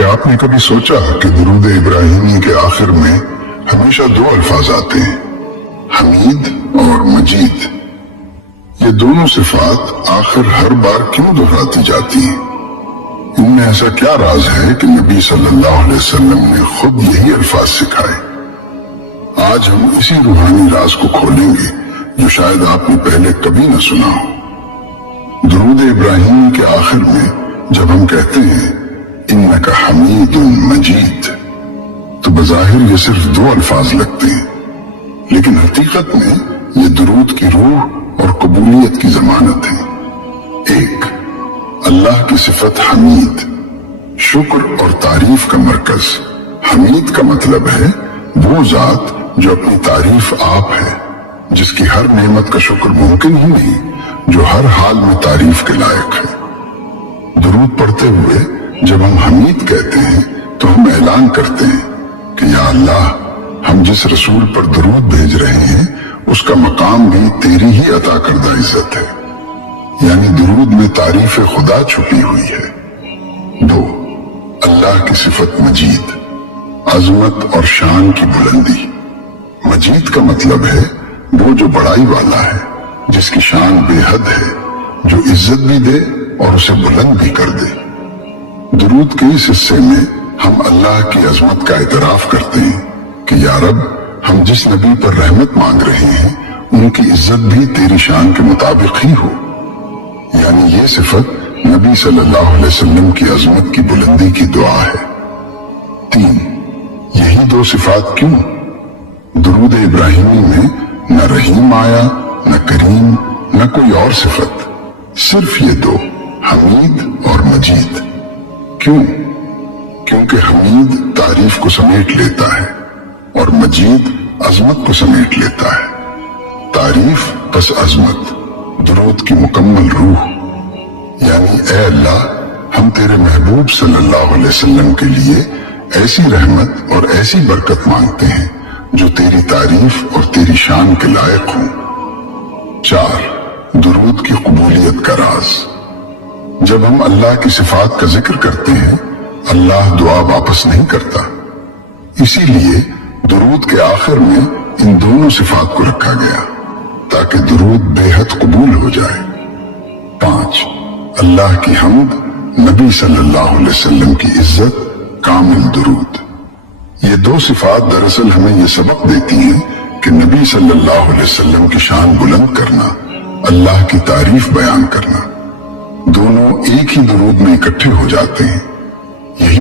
کہ آپ نے کبھی سوچا کہ درود ابراہیمی کے آخر میں ہمیشہ دو الفاظ آتے ہیں، حمید اور مجید؟ یہ دونوں صفات آخر ہر بار کیوں دہراتی جاتی ہیں؟ ان میں ایسا کیا راز ہے کہ نبی صلی اللہ علیہ وسلم نے خود یہی الفاظ سکھائے؟ آج ہم اسی روحانی راز کو کھولیں گے جو شاید آپ نے پہلے کبھی نہ سنا ہو۔ درود ابراہیمی کے آخر میں جب ہم کہتے ہیں انک حمید مجید تو بظاہر یہ صرف دو الفاظ لگتے ہیں، لیکن حقیقت میں یہ درود کی روح اور قبولیت کی ضمانت ہے۔ ایک، اللہ کی صفت حمید، شکر اور تعریف کا مرکز۔ حمید کا مطلب ہے وہ ذات جو اپنی تعریف آپ ہے، جس کی ہر نعمت کا شکر ممکن ہی نہیں، جو ہر حال میں تعریف کے لائق ہے۔ درود پڑھتے ہوئے جب ہم حمید کہتے ہیں تو ہم اعلان کرتے ہیں کہ یا اللہ، ہم جس رسول پر درود بھیج رہے ہیں اس کا مقام بھی تیری ہی عطا کردہ عزت ہے، یعنی درود میں تعریف خدا چھپی ہوئی ہے۔ دو، اللہ کی صفت مجید، عظمت اور شان کی بلندی۔ مجید کا مطلب ہے وہ جو بڑائی والا ہے، جس کی شان بے حد ہے، جو عزت بھی دے اور اسے بلند بھی کر دے۔ درود کے اس حصے میں ہم اللہ کی عظمت کا اعتراف کرتے ہیں کہ یا رب، ہم جس نبی پر رحمت مانگ رہے ہیں ان کی عزت بھی تیری شان کے مطابق ہی ہو، یعنی یہ صفت نبی صلی اللہ علیہ وسلم کی عظمت کی بلندی کی دعا ہے۔ تین، یہی دو صفات کیوں؟ درود ابراہیمی میں نہ رحیم آیا، نہ کریم، نہ کوئی اور صفت، صرف یہ دو، حمید اور مجید۔ کیوں؟ کیونکہ حمید تعریف کو سمیٹ لیتا ہے اور مجید عظمت کو سمیٹ لیتا ہے۔ تعریف پس عظمت، درود کی مکمل روح، یعنی اے اللہ، ہم تیرے محبوب صلی اللہ علیہ وسلم کے لیے ایسی رحمت اور ایسی برکت مانگتے ہیں جو تیری تعریف اور تیری شان کے لائق ہوں۔ چار، درود کی قبولیت کا راز۔ جب ہم اللہ کی صفات کا ذکر کرتے ہیں، اللہ دعا واپس نہیں کرتا، اسی لیے درود کے آخر میں ان دونوں صفات کو رکھا گیا تاکہ درود بے حد قبول ہو جائے۔ پانچ، اللہ کی حمد، نبی صلی اللہ علیہ وسلم کی عزت، کامل درود۔ یہ دو صفات دراصل ہمیں یہ سبق دیتی ہیں کہ نبی صلی اللہ علیہ وسلم کی شان بلند کرنا، اللہ کی تعریف بیان کرنا، دونوں ایک ہی درود میں اکٹھے ہو جاتے ہیں۔